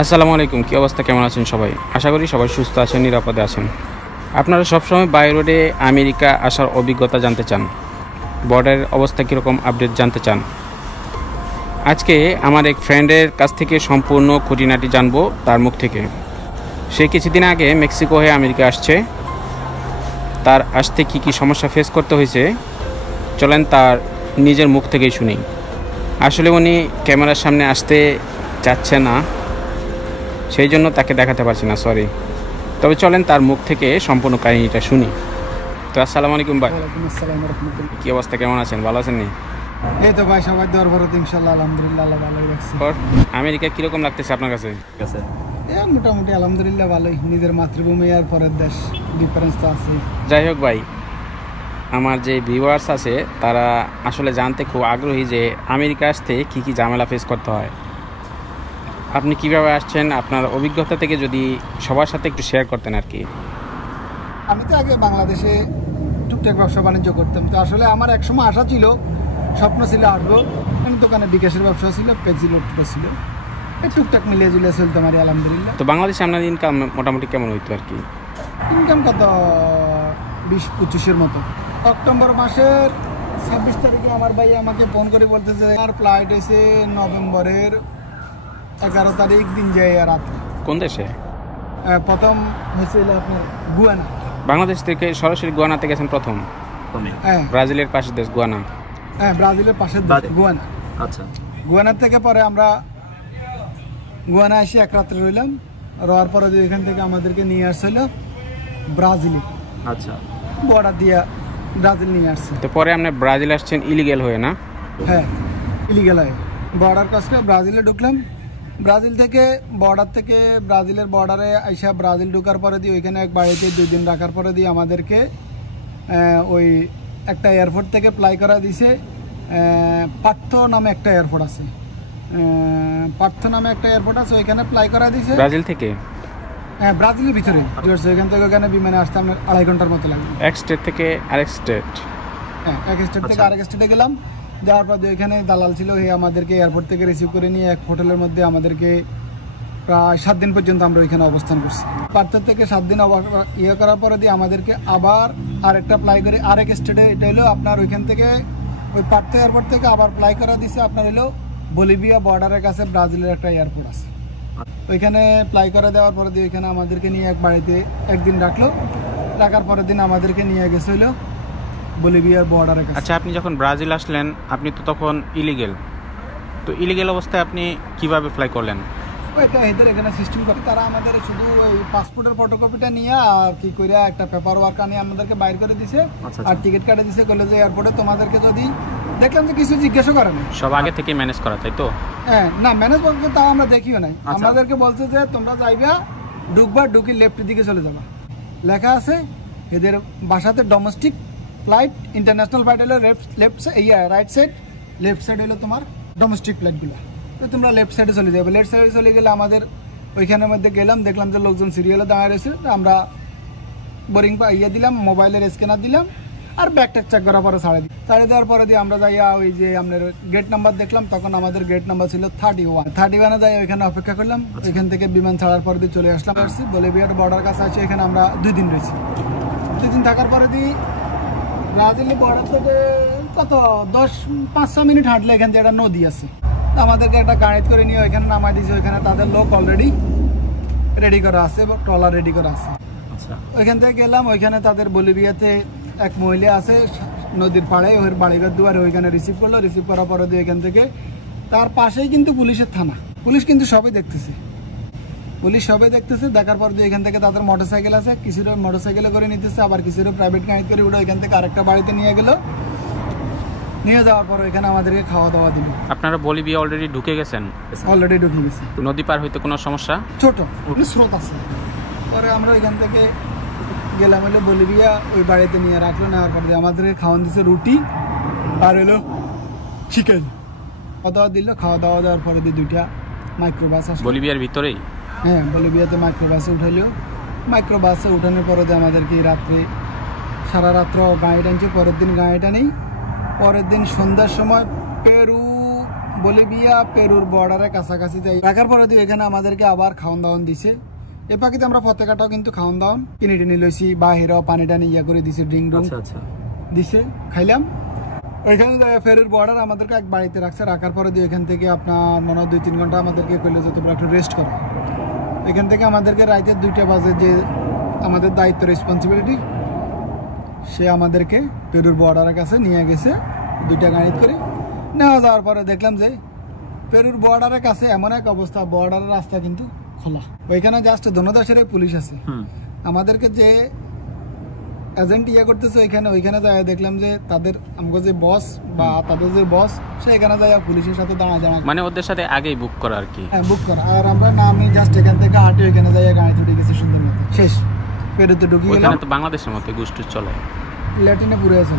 আসসালামু আলাইকুম, কি অবস্থা, কেমন আছেন সবাই? আশা করি সবাই সুস্থ আছেন, নিরাপদে আছেন। আপনারা সবসময় বাই রোডে আমেরিকা আসার অভিজ্ঞতা জানতে চান, বর্ডারের অবস্থা কীরকম আপডেট জানতে চান। আজকে আমার এক ফ্রেন্ডের কাছ থেকে সম্পূর্ণ খুঁটিনাটি জানবো তার মুখ থেকে। সে কিছুদিন আগে মেক্সিকো হয়ে আমেরিকা আসছে। তার আসতে কি কি সমস্যা ফেস করতে হয়েছে চলেন তার নিজের মুখ থেকেই শুনি। আসলে উনি ক্যামেরার সামনে আসতে চাচ্ছে না, সেই জন্য তাকে দেখাতে পারছি না, সরি। তবে চলেন তার মুখ থেকে সম্পূর্ণ কাহিনীটা শুনি। তো আসসালামু আলাইকুম ভাই। ওয়ালাইকুম আসসালাম ওয়া রাহমাতুল্লাহ। কি অবস্থা, কেমন আছেন, ভালো আছেন নি? এই তো ভাই সবাই দরবারত ইনশাআল্লাহ আলহামদুলিল্লাহ আল্লাহ ভালোই রাখছে। আমেরিকা কিরকম লাগতেছে আপনার কাছে? মোটামুটি আলহামদুলিল্লাহ ভালোই। নিজের মাতৃভূমি আর পরের দেশ, ডিফারেন্স তো আছে। যাই হোক ভাই, আমার যে ভিউয়ার্স আছে তারা আসলে জানতে খুব আগ্রহী যে আমেরিকা আসতে কি কি ঝামেলা ফেস করতে হয়। আপনি কিভাবে আসছেন, আপনার অভিজ্ঞতা থেকে যদি সবার সাথে একটু শেয়ার করতেন আর কি। আমি তো আগে বাংলাদেশে টুকটাক ব্যবসা বাণিজ্য করতাম। তো আসলে আমার একসময় আশা ছিল, স্বপ্ন ছিল আসবো। দোকানে বিকাশের ব্যবসা ছিল, পেজি লোডটা ছিল, এই টুকটাক মিলিয়ে জুলিয়ে চলতে পারি আলহামদুলিল্লাহ। তো বাংলাদেশে আপনার ইনকাম মোটামুটি কেমন হইতো আর কি? ইনকাম কত 20-25-এর মতো। অক্টোবর মাসের 26 তারিখে আমার ভাই আমাকে ফোন করে বলতেছে আর ফ্লাইট হয়েছে নভেম্বরের 11 তারিখ দিন যায় রাত্রে। কোন দেশে? প্রথম হয়েছিল আপনার গুয়ানা। বাংলাদেশ থেকে সরাসরি গুয়ানাতে গেছেন প্রথম? হ্যাঁ, ব্রাজিলের পাশের দেশ গুয়ানা। হ্যাঁ, ব্রাজিলের পাশের দেশ গুয়ানা। আচ্ছা। গুয়ানার থেকে পরে আমরা গুয়ানা এসে এক রাত্রে রইলাম। রওয়ার পরে এখান থেকে আমাদেরকে নিয়ে আসছিল ব্রাজিলে। আচ্ছা। বর্ডার দিয়ে ব্রাজিল নিয়ে আসছে। তো পরে আপনি ব্রাজিল আসছেন ইলিগেল হয়ে, না? হ্যাঁ, ইলিগেল হয়ে বর্ডার ক্রস করে ব্রাজিলে ঢুকলাম। ব্রাজিল থেকে ব্রাজিলের বর্ডারে আইসা ব্রাজিল ঢুকার পরে দিয়ে ওইখানে এক বাড়িতে 2 দিন রাখার পরে দিয়ে আমাদেরকে ওই একটা এয়ারপোর্ট থেকে ফ্লাই করা দিছে। পার্থ নামে একটা এয়ারপোর্ট আছে, ওইখানে ফ্লাই করা দিছে ব্রাজিল থেকে। হ্যাঁ, ব্রাজিলের ভিতরে। ওইখান থেকে ওখানে বিমানে আসতে আপনার 2.5 ঘন্টার মতো লাগবে। এক স্টেট থেকে আরেক স্টেট। হ্যাঁ, এক স্টেট থেকে আরেক স্টেটে গেলাম। যাওয়ার পর ওইখানে দালাল ছিল, আমাদেরকে এয়ারপোর্ট থেকে রিসিভ করে নিয়ে এক হোটেলের মধ্যে আমাদেরকে প্রায় 7 দিন পর্যন্ত আমরা ওইখানে অবস্থান করছি। পার্থ থেকে 7 দিন ইয়ে করার পরে দিয়ে আমাদেরকে আবার আরেকটা ফ্লাই করে আরেক স্টেটে, এটা হলো আপনার ওইখান থেকে ওই পার্থ এয়ারপোর্ট থেকে আবার ফ্লাই করা দিছে আপনার হলো বলিভিয়া বর্ডারের কাছে ব্রাজিলের একটা এয়ারপোর্ট আছে, ওইখানে ফ্লাই করে দেওয়ার পরে দিয়ে ওইখানে আমাদেরকে নিয়ে এক বাড়িতে একদিন রাখলো। রাখার পরের দিন আমাদেরকে নিয়ে গেছে হইলো বলিভিয়ার বর্ডারের কাছে। আচ্ছা, আপনি যখন ব্রাজিল আসলেন আপনি তো তখন ইলিগেল, তো ইলিগেল অবস্থায় আপনি কিভাবে ফ্লাই করলেন? ওইটা এদের এখানে সিস্টেম করে, তারা আমাদের শুধু ওই পাসপোর্টের ফটোকপিটা নিয়ে আর কি করে একটা পেপার ওয়ার্ক আনিয়ে আমাদেরকে বাইর করে দিছে। আর টিকিট কাটে দিছে, বলে যে এয়ারপোর্টে তোমাদেরকে যদি দেখলাম যে কিছু জিজ্ঞাসা করে না, সব আগে থেকে ম্যানেজ করা, তাই তো? হ্যাঁ, না ম্যানেজ বলতে তাও আমরা দেখিও নাই। আমাদেরকে বলছে যে তোমরা যাইবা, ঢুকি লেফটের দিকে চলে যাবা, লেখা আছে। এদের বাসাতে ডোমেস্টিক ফ্লাইট, ইন্টারন্যাশনাল ফ্লাইট হলো left side, right side, left side হলো তোমার ডোমেস্টিক ফ্লাইটগুলো। তো তোমরা লেফট সাইডে চলে যাবে। লেফট সাইডে চলে গেলে আমাদের ওইখানের মধ্যে গেলাম, দেখলাম যে লোকজন সিরিয়ালে দাঁড়িয়ে রয়েছে। আমরা বোরিং দিলাম, মোবাইলের স্ক্যানার দিলাম, আর ব্যাগ ট্যাগ চেক করার পরে ছাড়ে দেওয়ার পরে দিয়ে আমরা যাই ওই যে আপনার গেট নাম্বার দেখলাম। তখন আমাদের গেট নাম্বার ছিল 31-এ যাই ওইখানে অপেক্ষা করলাম। ওইখান থেকে বিমান ছাড়ার পরে দিয়ে চলে আসলাম। বলিভিয়ার বর্ডার কাছে আছে, এখানে আমরা 2 দিন রয়েছি। 2 দিন থাকার পরে দিয়ে ব্রাজিলের বর্ডার থেকে কত 5-6 মিনিট হাঁটলে এখান থেকে একটা নদী আছে। আমাদেরকে একটা গাড়িতে করে নিয়ে ওইখানে নামাই দিয়েছে। ওইখানে তাদের লোক অলরেডি রেডি করা আছে, ট্রলার রেডি করা আছে। আচ্ছা, ওইখান থেকে গেলাম। ওইখানে তাদের বলিভিয়াতে এক মহিলা আছে নদীর পাড়ে, ওই বাড়িঘর দুয়ারে, ওইখানে রিসিভ করলো। রিসিভ করার পরে দিয়ে এখান থেকে তার পাশেই কিন্তু পুলিশের থানা। পুলিশ কিন্তু সবাই দেখতেছে, দেখার পর দিয়ে এখান থেকে তাদের মোটরসাইকেল আছে, কিছুর মোটরসাইকেলে করে নিতেছে, আবার কিছুর প্রাইভেট গাড়ি করে উঠে ওইখান থেকে আরেকটা বাড়িতে নিয়ে গেল। নিয়ে যাওয়ার পর ওইখানে আমাদেরকে খাওয়া দাওয়া দিল। আপনারা বলিভিয়া অলরেডি ঢুকে গেছেন? অলরেডি ঢুকে গেছি। নদী পার হইতে কোনো সমস্যা? ছোট স্রোত আছে। পরে আমরা ওইখান থেকে গেলাম হলো বলিভিয়া, ওই বাড়িতে নিয়ে রাখলো। নেওয়ার পর আমাদেরকে খাওয়ান দিচ্ছে রুটি আর হলো চিকেন, খাওয়া দাওয়া দিল। খাওয়া দাওয়া দেওয়ার পরে দিয়ে 2টা মাইক্রোবাস আসলো বলিভিয়ার ভিতরেই। হ্যাঁ, বলিভিয়াতে মাইক্রোবাসে উঠাইলো। মাইক্রোবাসে উঠানোর পরে দিয়ে আমাদেরকে রাত্রে সারা রাত্র গাড়ি টানছে। পরের দিন গাড়িটা নেই। পরের দিন সন্ধ্যার সময় পেরু বলিভিয়া পেরুর বর্ডারের কাছাকাছি যাই। রাখার পরে দিয়ে এখানে আমাদেরকে আবার খাওয়ান দাওয়ান দিছে। এ পাখিতে আমরা পতাকাটাও কিন্তু খাওয়ান দাওয়ান কিনে টিনে লইছি, বাহিরেও পানি টানি ইয়া করে দিছে, ড্রিঙ্ক ড্রিঙ্ক দিছে, খাইলাম। ওইখানে পেরুর বর্ডার আমাদেরকে এক বাড়িতে রাখছে। রাখার পরে দিয়ে এখান থেকে আপনার মনে হয় 2-3 ঘন্টা আমাদেরকে কইলো যে তোমরা একটু রেস্ট করো। এখান থেকে আমাদেরকে রাইতে 2টা বাজে যে আমাদের দায়িত্ব রেসপন্সিবিলিটি, সে আমাদেরকে পেরুর বর্ডারের কাছে নিয়ে গেছে 2টা গাড়ি করে। নেওয়া যাওয়ার পরে দেখলাম যে পেরুর বর্ডারের কাছে এমন এক অবস্থা, বর্ডারের রাস্তা কিন্তু খোলা। ওইখানে জাস্ট দোনো দেশের পুলিশ আছে। আমাদেরকে যে এজেন্ট ইয়ে করতেছে ওইখানে যাই দেখলাম যে তাদের আমাকে যে বস বা তাদের যে বস, সে এখানে যাই পুলিশের সাথে দাঁড়া মানে ওদের সাথে আগেই বুক করা আর কি। হ্যাঁ, বুক করা। আর আমরা না, আমি জাস্ট এখান থেকে হাঁটি ওইখানে যাই গাড়ি তুলে গেছি সুন্দর মতো। শেষ পেরুতে ঢুকি গেলাম। ওখানে তো বাংলাদেশের মতো গুষ্টু চলে, ল্যাটিনে পুরো আছে।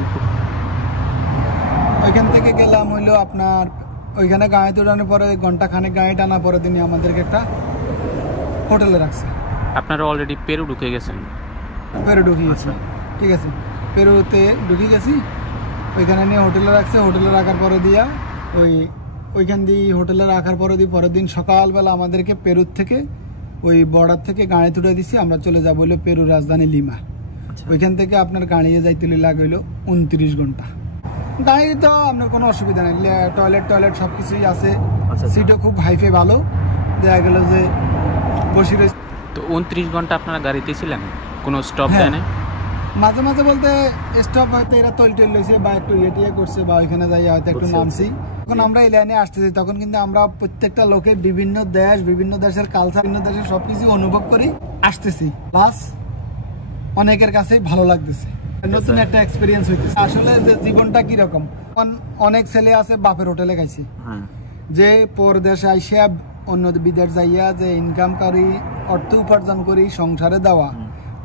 ওইখান থেকে গেলাম হইলো আপনার ওইখানে গাড়ি তোলানোর পরে ঘন্টা খানেক গাড়ি টানার পরে দিনই আমাদেরকে একটা হোটেলে রাখছে। আপনারা অলরেডি পেরু ঢুকে গেছেন? পেরু ঢুকে গেছি, ঠিক আছে। পেরুতে ঢুকে গেছি, ওইখানে নিয়ে হোটেলে রাখছে। হোটেলে রাখার পরে দিয়া ওইখান দিয়ে হোটেলে রাখার পরে দিয়ে পরের দিন সকালবেলা আমাদেরকে পেরুর থেকে ওই বর্ডার থেকে গাড়ি তুলে দিছি। আমরা চলে যাবো হইলো পেরুর রাজধানী লিমা। ওইখান থেকে আপনার গাড়িয়ে যাইতে লাগলো 29 ঘন্টা। গাড়ি তো আপনার কোনো অসুবিধা নেই, টয়লেট সব কিছুই আছে। সিটও খুব হাইফাই ভালো, দেখা গেল যে বসে রয়েছে। তো 29 ঘন্টা আপনারা গাড়িতে ছিলেন, কোনো স্টপ দেয় না? মাঝে মাঝে বলতে স্টপ হয়তো এরা তৈল লইছে বা একটু ইয়ে করছে বা ওইখানে যাই হয়তো একটু নামছি। যখন আমরা এই লাইনে আসতেছি তখন কিন্তু আমরা প্রত্যেকটা লোকে বিভিন্ন দেশের কালচার, বিভিন্ন দেশের সবকিছু অনুভব করি আসতেছি। প্লাস অনেকের কাছে ভালো লাগতেছে, নতুন একটা এক্সপিরিয়েন্স হইতেছে। আসলে যে জীবনটা কিরকম, অনেক ছেলে আছে বাপের হোটেলে খাইছে, যে পরদেশে আইসা অন্য বিদেশ যাইয়া যে ইনকাম করি, অর্থ উপার্জন করি, সংসারে দেওয়া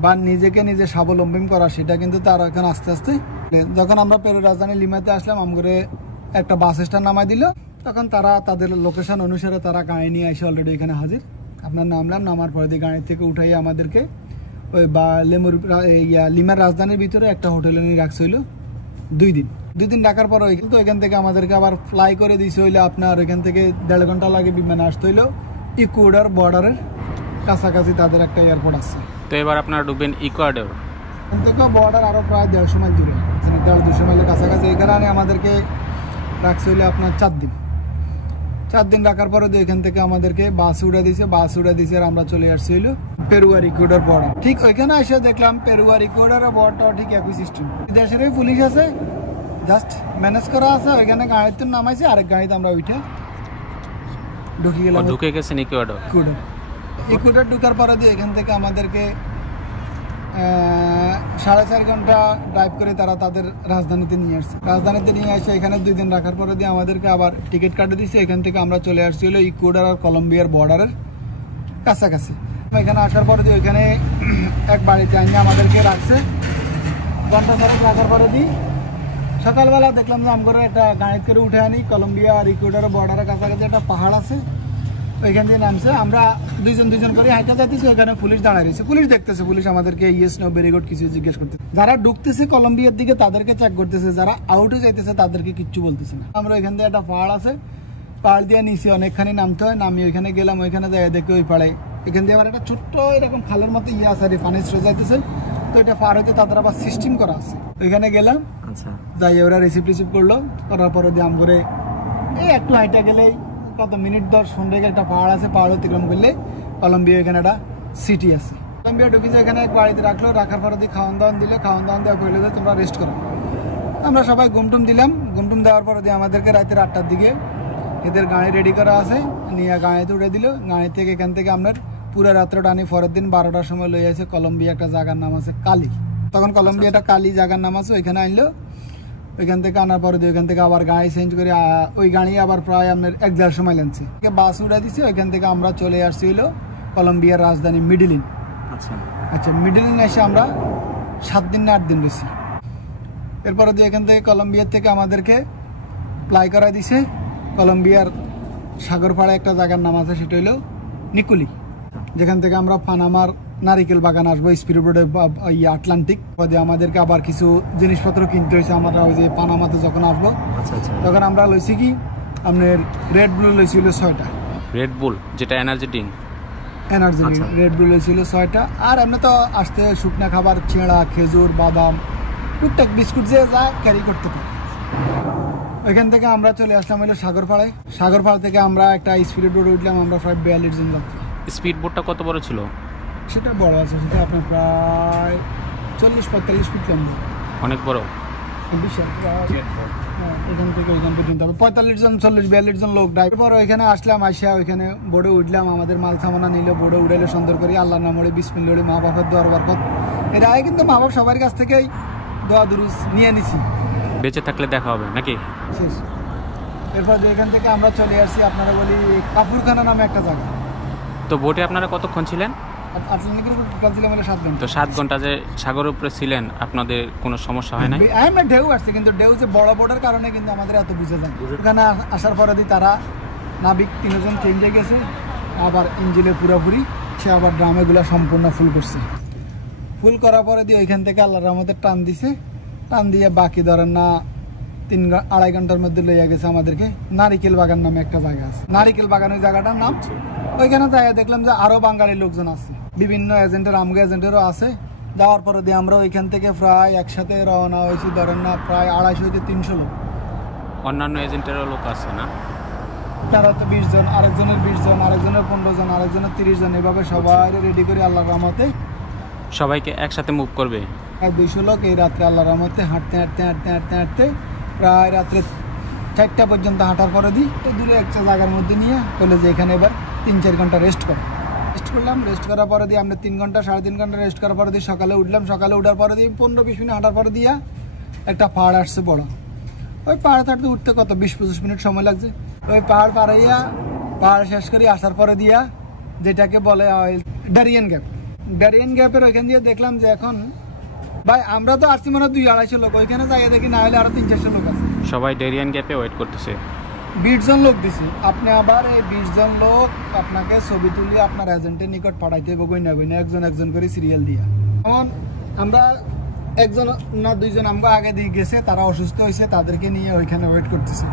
বা নিজেকে নিজে স্বাবলম্বী করা, সেটা কিন্তু তার এখন আস্তে আস্তে। যখন আমরা পেরু রাজধানী লিমাতে আসলাম, আমগরে একটা বাস স্ট্যান্ড নামাই দিল। তখন তারা তাদের লোকেশন অনুসারে তারা গাড়ি নিয়ে এসে অলরেডি এখানে হাজির। আপনার নামার পরে দিয়ে গাড়ি থেকে উঠাই আমাদেরকে ওই বা লিমার রাজধানীর ভিতরে একটা হোটেলে নিয়ে রাখছে হইলো 2 দিন রাখার পর কিন্তু ওইখান থেকে আমাদেরকে আবার ফ্লাই করে দিয়েছে হইলো আপনার ওইখান থেকে 1.5 ঘন্টা লাগে বিমানে আসতে হইলো ইকুয়েডর বর্ডারের কাছাকাছি তাদের একটা এয়ারপোর্ট আছে। তো এবার আপনারা ঢুকবেন ইকুয়েডর। এখান থেকে বর্ডার আরো প্রায় 150 মাইল দূরে, 150-200 মাইলের কাছাকাছি। এখানে আমাদেরকে রাখছে হইলে আপনার 4 দিন রাখার পরে এখান থেকে আমাদেরকে বাস উড়ে দিয়েছে আর আমরা চলে আসছি হইলো পেরু আর ইকুয়েডর বর্ডার। ঠিক ওইখানে এসে দেখলাম পেরু আর ইকুয়েডরের বর্ডারটাও ঠিক একই সিস্টেম। দেশেরই পুলিশ আছে, জাস্ট ম্যানেজ করা আছে। ওইখানে গাড়িতে নামাইছে, আরেক গাড়িতে আমরা উঠে ঢুকে গেছেন ইকুয়েডর। ঢুকার পরে দিয়ে এখান থেকে আমাদেরকে 4.5 ঘন্টা ড্রাইভ করে তারা তাদের রাজধানীতে নিয়ে আসছে। রাজধানীতে নিয়ে এসে এখানে 2 দিন রাখার পরে দিয়ে আমাদেরকে আবার টিকিট কাটে দিচ্ছে। এখান থেকে আমরা চলে আসছি হলো ইকুয়েডর আর কলম্বিয়ার বর্ডারের কাছাকাছি। এখানে আসার পরে দিয়ে ওইখানে এক বাড়িতে আনিয়ে আমাদেরকে রাখছে। ঘন্টা 4 রাখার পরে দিই সকালবেলা দেখলাম যে আমগরে একটা গাড়ি করে উঠে আনি। কলম্বিয়া আর ইকুয়েডরের বর্ডারের কাছাকাছি একটা পাহাড় আছে, ওইখান দিয়ে নামছে। আমরা দুজন করে হাইটা যাইতেছি, ওইখানে পুলিশ দাঁড়ায় রয়েছে। পুলিশ দেখতেছে, পুলিশ আমাদেরকে ইয়েস নো ভেরি গুড কিছু জিজ্ঞেস করতেছে। যারা ঢুকতেছে কলম্বিয়ার দিকে তাদেরকে চেক করতেছে, যারা আউটে যাইতেছে তাদেরকে কিচ্ছু বলতেছে না। আমরা ওইখান দিয়ে একটা পাহাড় আছে, পাহাড় দিয়ে নিচে অনেকখানি নামতে হয়। নামি ওইখানে গেলাম, ওইখানে যাই দেখে ওই পাড়ায় এখান দিয়ে আবার একটা ছোট্ট এরকম খালের মতো ইয়ে আছে, পানি স্রোত যাইতেছে। তো এটা পার হইতে তাদের আবার সিস্টেম করা আছে। ওইখানে গেলাম, যাই ওরা রিসিভ করলো। করার পরে দিয়ে আমগরে এই একটু হাইটা গেলেই কত মিনিট 10 সন্ধ্যে একটা পাহাড় আছে, পাহাড় অতিক্রম করলে কলম্বিয়া এখানে একটা সিটি আছে। কলম্বিয়া ঢুকেছে, এখানে এক বাড়িতে রাখলো। রাখার পরে দিয়ে খাওয়ান দাওয়ান দিলে, খাওয়ান দাওয়ান দেওয়া পড়লে তোমরা রেস্ট করো। আমরা সবাই ঘুমটুম দিলাম। ঘুমটুম দেওয়ার পরে দিয়ে আমাদেরকে রাতে 8টার দিকে এদের গাড়ি রেডি করা আছে, নিয়ে গাড়িতে উঠে দিল। গাড়ি থেকে এখান থেকে আপনার পুরো রাত্রে টানি পরের দিন 12টার সময় লই আসে কলম্বিয়া একটা জায়গার নাম আছে কালি। তখন কলম্বিয়াটা কালি জায়গার নাম আছে, ওইখানে আনলো। ওইখান থেকে আনার পরে ওইখান থেকে আবার গাড়ি চেঞ্জ করে ওই গাড়ি আবার প্রায় আপনার 1-1.5 মাইল আনছে। বাস উড়া দিছে, ওইখান থেকে আমরা চলে আসছি হলো কলম্বিয়ার রাজধানী মেডেলিন। আচ্ছা, মেডেলিন এসে আমরা 7 দিন না 8 দিন রয়েছি। এরপরে দিয়ে এখান থেকে কলম্বিয়ার থেকে আমাদেরকে ফ্লাই করা দিছে কলম্বিয়ার সাগরপাড়ে একটা জায়গার নাম আছে, সেটা হলো নিকোলি, যেখান থেকে আমরা পানামার নারিকেল বাগান আসবো, স্পিড বোর্ডে আটলান্টিক। আমাদেরকে আবার কিছু জিনিসপত্র কিনতে হয়েছে। আমরা ওই যে পানামাতে যখন আসবো তখন আমরা লইছি কি আপনার রেড বুল ছিল 6টা। রেড বুল যেটা এনার্জি ড্রিঙ্ক, রেড বুল ছিল 6টা। আর এমনি তো আসতে শুকনা খাবার, ছেঁড়া, খেজুর, বাদাম, টুকটাক বিস্কুট যে যা ক্যারি করতে পারে। ওইখান থেকে আমরা চলে আসলাম হলো সাগরপাড়ায়। সাগরপাড়া থেকে আমরা একটা স্পিড বোটে উঠলাম, আমরা প্রায় 42 জন যাত্রী। স্পিড বোটটা কত বড় ছিল? সেটা বড় আছে, সেটা আপনার প্রায় 40-45 ফিট লম্বা, অনেক বড়, বিশাল। এখান থেকে ওইখান পর্যন্ত 45 জন, 40-42 জন লোক। ড্রাইভার ওইখানে আসলাম, আসিয়া ওইখানে বোর্ডে উঠলাম, আমাদের মাল সামানা নিল, বোর্ডে উঠাইলে সুন্দর করি আল্লাহর নাম বলে বিসমিল্লাহ বলে মা বাবার দোয়ার বরকত। এর আগে কিন্তু মা বাপ সবার কাছ থেকেই দোয়া দুরুস নিয়ে নিছি, বেঁচে থাকলে দেখা হবে নাকি। শেষ। এরপর এখান থেকে আমরা চলে আসছি আপনারা বলি কাপুরখানা নামে একটা জায়গা। তো বোটে আপনারা কতক্ষণ ছিলেন? ছিলাম 7 ঘন্টা। তো 7 ঘন্টা যে সাগরের উপরে ছিলেন, আপনাদের কোনো সমস্যা হয় না? আমরা ঢেউ আসছে, কিন্তু ঢেউ যে বড় বোটের কারণে কিন্তু আমাদের এত বুঝে যায়। ওখানে আসার পরে তারা নাবিক 3 জন চেঞ্জ হয়ে গেছে, আবার ইঞ্জিনে পুরোপুরি সে আবার ড্রামেগুলো সম্পূর্ণ ফুল করছে। ফুল করার পরে দিয়ে ওইখান থেকে আল্লাহর রহমতে টান দিছে, টান দিয়ে বাকি ধরেন না 3-2.5 ঘন্টার মধ্যে লইয়া গেছে আমাদেরকে নারিকেল বাগান নামে একটা জায়গা আছে। নারিকেল বাগান ওই জায়গাটার নাম। ওইখানে যাই দেখলাম যে আরো বাঙালি লোকজন আছে, বিভিন্ন এজেন্টের, আমগো এজেন্টেরও আছে। যাওয়ার পরে দিয়ে আমরা ওইখান থেকে প্রায় একসাথে রওনা হয়েছি ধরেন না প্রায় 250-300 লোক। অন্যান্য এজেন্টেরও লোক আছে না? তারা তো 20 জন, আরেকজনের 20 জন, আরেকজনের 15 জন, আরেকজনের 30 জন, এভাবে সবাই রেডি করে আল্লাহর রহমতে সবাইকে একসাথে মুভ করবে। 200 লোক এই রাত্রে আল্লাহর রহমতে হাঁটতে হাঁটতে হাঁটতে হাঁটতে হাঁটতে প্রায় রাত্রে 4টা পর্যন্ত হাঁটার পরে দিই দূরে একটা জায়গার মধ্যে নিয়ে বলে যে এখানে এবার 3-4 ঘন্টা রেস্ট করলাম। রেস্ট করার পরে দিয়ে আমরা 3 ঘন্টা 3.5 ঘন্টা রেস্ট করার পরে দিয়ে সকালে উঠলাম। সকালে উঠার পরে দিয়ে 15-20 মিনিট হাঁটার পরে দিয়া একটা পাহাড় আসছে বড়। ওই পাহাড় থাকতে উঠতে কত 20-25 মিনিট সময় লাগছে। ওই পাহাড় পাড়াইয়া পাহাড় শেষ করে আসার পরে দিয়া যেটাকে বলে ডারিয়ান গ্যাপ। ডারিয়ান গ্যাপের ওইখান দিয়ে দেখলাম যে এখন ভাই আমরা তো আসছি মনে হয় 200-250 লোক, ওইখানে যাই দেখি না হলে আরো 300-400 লোক আছে। সবাই ডারিয়ান গ্যাপে ওয়েট করতেছে। 20 জন লোক দিছি। আপনি আবার এই 20 জন লোক আপনাকে ছবি তুলিয়ে আপনার এজেন্টের নিকট পাঠাইতে হবে, গইনা গইনা একজন একজন করে সিরিয়াল দিয়া। এখন আমরা 1 জন না 2 জন আমগো আগে দিয়ে গেছে, তারা অসুস্থ হয়েছে, তাদেরকে নিয়ে ওইখানে ওয়েট করতেছে।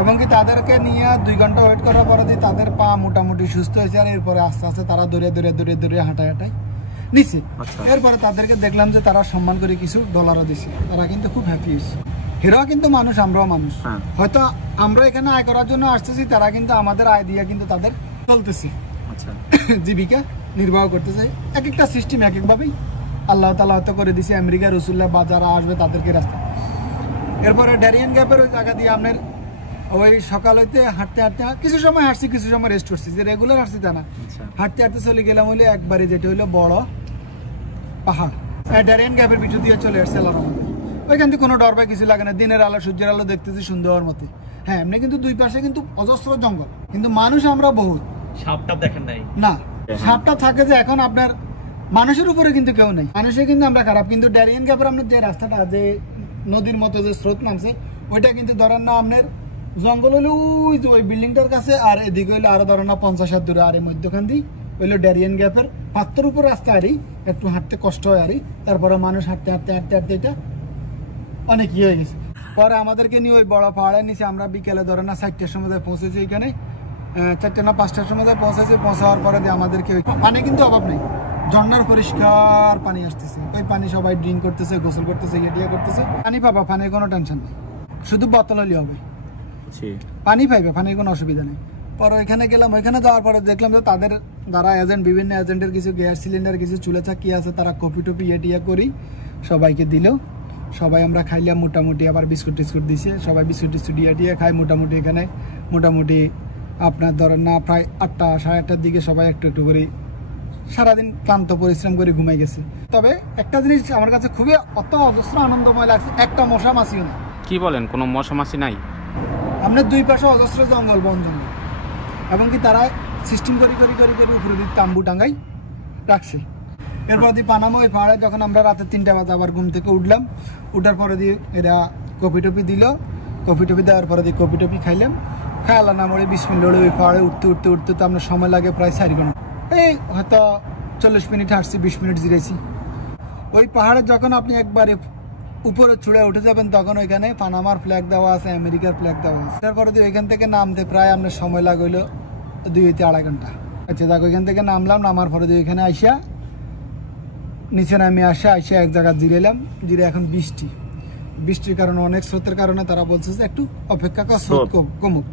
এবং কি তাদেরকে নিয়ে 2 ঘন্টা ওয়েট করার পরে দিয়ে তাদের পা মোটামুটি সুস্থ হয়েছে। আর এরপরে আস্তে আস্তে তারা দৌড়ে হাঁটায় নিচ্ছে। এরপরে তাদেরকে দেখলাম যে তারা সম্মান করে কিছু ডলারও দিছে, তারা কিন্তু খুব হ্যাপি হয়েছে। হেরাও কিন্তু মানুষ, আমরাও মানুষ। হয়তো আমরা এখানে আয় করার জন্য আসতেছি, তারা কিন্তু আমাদের আয় দিয়ে কিন্তু তাদের চলতেছে, জীবিকা নির্বাহ করতেছে। এক একটা সিস্টেম এক একভাবেই আল্লাহ তাআলা হয়তো করে দিছে। আমেরিকা রসুল্লাহ বা যারা আসবে তাদেরকে রাস্তা। এরপরে ডারিয়ান গ্যাপের ওই জায়গা দিয়ে আপনার ওই সকাল হইতে হাঁটতে হাঁটতে কিছু সময় হাঁটছি, কিছু সময় রেস্ট করছি, যে রেগুলার হাঁটছি তা না। হাঁটতে হাঁটতে চলে গেলাম হইলে একবারে যেটা হইলো বড় পাহাড়। ডারিয়ান গ্যাপের পিছু দিয়ে চলে আসছে আল্লাহর রহমতে। ওইখান থেকে কোনো ডর পায় কিছু লাগে না, দিনের আলো সূর্যের আলো দেখতেছি সুন্দর মতে। হ্যাঁ এমনি কিন্তু 2 পাশে কিন্তু অজস্র জঙ্গল, কিন্তু মানুষ আমরা বহুত। সাপটা দেখেন নাই না, সাপটা থাকে যে এখন আপনার মানুষের উপরে কিন্তু কেউ নেই, মানুষের কিন্তু আমরা খারাপ। কিন্তু ডারিয়ান গ্যাপের আপনার যে রাস্তাটা, যে নদীর মতো যে স্রোত নামছে, ওইটা কিন্তু ধরেন না আপনার জঙ্গল হইলো ওই বিল্ডিংটার কাছে, আর এদিকে হইলো আরো ধরেন না 50 হাত দূরে। আর এই মধ্যখান দিয়ে হইলো ডারিয়ান গ্যাপের পাত্রের উপর রাস্তা, আরই একটু হাঁটতে কষ্ট হয়। আরই তারপরে মানুষ হাঁটতে হাঁটতে হাঁটতে হাঁটতে এটা অনেক ইয়ে হয়ে গেছে। পরে আমাদেরকে নিয়ে ওই বড় পাহাড়ের নিচে আমরা বিকেলে ধরেন না 4টার সময় পৌঁছেছি। এখানে 4টা না 5টার সময় পৌঁছেছি। পৌঁছাওয়ার পরে দিয়ে আমাদেরকে পানি কিন্তু অভাব নেই, ঝর্ণার পরিষ্কার পানি আসতেছে। ওই পানি সবাই ড্রিঙ্ক করতেছে, গোসল করতেছে, ইয়ে করতেছে। পানি পাবা, পানির কোনো টেনশন নেই, শুধু বোতল হলে হবে, পানি পাইবে, পানির কোনো অসুবিধা নেই। পরে ওইখানে গেলাম, ওইখানে যাওয়ার পরে দেখলাম যে তাদের যারা এজেন্ট, বিভিন্ন এজেন্টের কিছু গ্যাস সিলিন্ডার, কিছু চুলে চাকি আছে, তারা কপি টপি ইয়ে করি সবাইকে দিল। সবাই আমরা খাইলাম মোটামুটি। আবার বিস্কুট টিস্কুট দিছে, সবাই বিস্কুট টিস্কুট দিয়ে খাই মোটামুটি। এখানে মোটামুটি আপনার ধরেন না প্রায় 8টা 8:30টার দিকে সবাই একটু একটু করে সারাদিন ক্লান্ত পরিশ্রম করে ঘুমাই গেছে। তবে একটা জিনিস আমার কাছে খুবই অজস্র আনন্দময় লাগছে, একটা মশা মাছিও না। কি বলেন, কোনো মশা মাছি নাই? আপনার 2 পাশে অজস্র জঙ্গল, বন জঙ্গল, এবং কি তারা সিস্টেম করে উপরে দিয়ে তাম্বু টাঙ্গাই রাখছে। এরপর দিয়ে পানামা ওই পাহাড়ে যখন আমরা রাতে 3টা বাজে আবার ঘুম থেকে উঠলাম, উঠার পরে দিয়ে এরা কপি টপি দিল। কপি টপি দেওয়ার পরে দিয়ে কপি টপি খাইলাম। খাই আল্লাহ নাম বলে বিসমিল্লাহ ওই পাহাড়ে উঠতে তো আপনার সময় লাগে প্রায় 4 ঘন্টা। এই হয়তো 40 মিনিট হাঁটছি, 20 মিনিট জিরেছি। ওই পাহাড়ে যখন আপনি একবারে উপরে চূড়ায় উঠে যাবেন তখন ওইখানে পানামার ফ্ল্যাগ দেওয়া আছে, আমেরিকার ফ্ল্যাগ দেওয়া আছে। তারপরে ওইখান থেকে নামতে প্রায় আপনার সময় লাগল 2 থেকে 2.5 ঘন্টা। আচ্ছা দেখো ওইখান থেকে নামলাম, নামার পরে ওইখানে আইসা নিচে নামে আইসা এক জায়গায় জিরেলাম। জিরে এখন বৃষ্টির কারণে অনেক স্রোতের কারণে তারা বলছে যে একটু অপেক্ষা কর, স্রোত কমুক।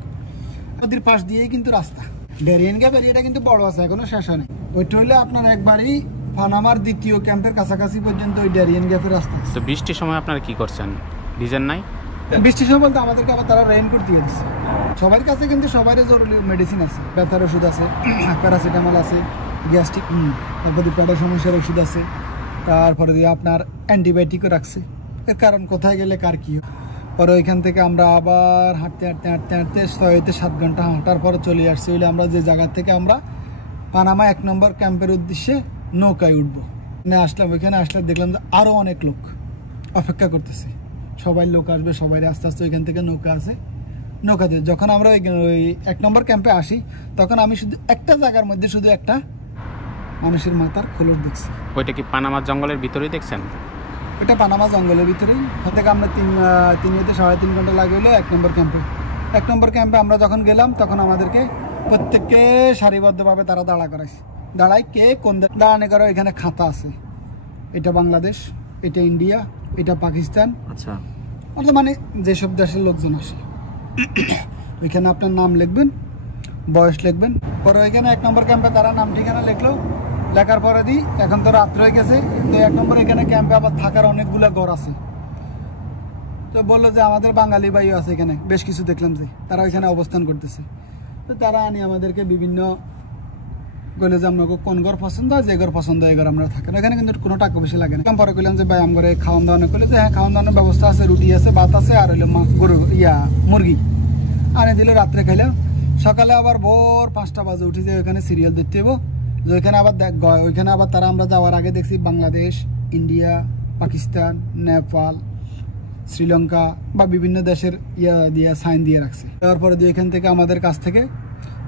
নদীর পাশ দিয়েই কিন্তু রাস্তা। ড্যারিয়েন গ্যাপ এরিয়াটা কিন্তু বড় আছে, এখনো শেষ হয়নি। ওইটা হলে আপনার একবারই পানামার দ্বিতীয় ক্যাম্পের কাছাকাছি পর্যন্ত ওই ড্যারিয়েন গ্যাপের রাস্তা। তো বৃষ্টির সময় আপনারা কি করছেন? ডিজাইন নাই? বৃষ্টির সময় বলতে আমাদেরকে আবার তারা রেইনকোট দিয়ে দিচ্ছে। সবার কাছে কিন্তু সবারই জরুরি মেডিসিন আছে, ব্যথার ওষুধ আছে, প্যারাসিটামল আছে, গ্যাস্ট্রিক, তারপরে পেটের সমস্যার ওষুধ আছে, তারপরে দিয়ে আপনার অ্যান্টিবায়োটিকও রাখছে। এর কারণ কোথায় গেলে কার কি। পরে ওইখান থেকে আমরা আবার হাঁটতে 6 থেকে 7 ঘন্টা হাঁটার পরে চলে আসছি। হইলে আমরা যে জায়গা থেকে আমরা পানামা 1 নম্বর ক্যাম্পের উদ্দেশ্যে নৌকায় উঠবো। আসলাম, ওইখানে আসলে দেখলাম যে আরও অনেক লোক অপেক্ষা করতেছে। সবাই লোক আসবে, সবাই আস্তে আস্তে ওইখান থেকে নৌকা আছে। নৌকাতে যখন আমরা ওই 1 নম্বর ক্যাম্পে আসি তখন আমি শুধু একটা জায়গার মধ্যে শুধু একটা মানুষের মাথার খোলস দেখছি। ওইটা কি পানামা জঙ্গলের ভিতরেই দেখছেন? ওইটা পানামা জঙ্গলের ভিতরেই। থেকে আমরা 3 থেকে 3.5 ঘন্টা লাগে হলো 1 নম্বর ক্যাম্পে। 1 নম্বর ক্যাম্পে আমরা যখন গেলাম তখন আমাদেরকে প্রত্যেককে সারিবদ্ধভাবে তারা দাঁড়া করাইছে। দাঁড়াই কে কোন দাঁড়ানি করা, এখানে খাতা আছে, এটা বাংলাদেশ, এটা ইন্ডিয়া, এটা পাকিস্তান। আচ্ছা, মানে যেসব দেশের লোকজন আসে ওইখানে আপনার নাম লিখবেন, বয়স লিখবেন। পরে ওইখানে 1 নম্বর ক্যাম্পে তারা নাম ঠিকানা লিখলো। লেখার পরে দিই এখন তো রাত্র হয়ে গেছে, তো 1 নম্বর এখানে ক্যাম্পে আবার থাকার অনেকগুলো ঘর আছে। তো বললো যে আমাদের বাঙালি ভাইও আছে এখানে, বেশ কিছু দেখলাম যে তারা ওইখানে অবস্থান করতেছে। তো তারা আনি আমাদেরকে বিভিন্ন বলে যে আপনাকে কোন ঘর পছন্দ হয়, যে ঘর পছন্দ হয় এই ঘর আমরা থাকেন। এখানে কিন্তু কোনো টাকা বেশি লাগে না। পরে বললাম যে ভাই আমার খাওয়ান দাওয়ানো করলে যে হ্যাঁ খাওয়ান দাওয়ানোর ব্যবস্থা আছে, রুটি আছে, ভাত আছে, আর হইলো গরু মুরগি আনে দিল। রাত্রে খাইলাম। সকালে আবার ভোর 5টা বাজে উঠে যে ওইখানে সিরিয়াল দেখতে হবো। যে ওইখানে আবার ওইখানে আবার তারা আমরা যাওয়ার আগে দেখছি বাংলাদেশ, ইন্ডিয়া, পাকিস্তান, নেপাল, শ্রীলঙ্কা বা বিভিন্ন দেশের দিয়ে সাইন দিয়ে রাখছে। তারপরে এখান থেকে আমাদের কাছ থেকে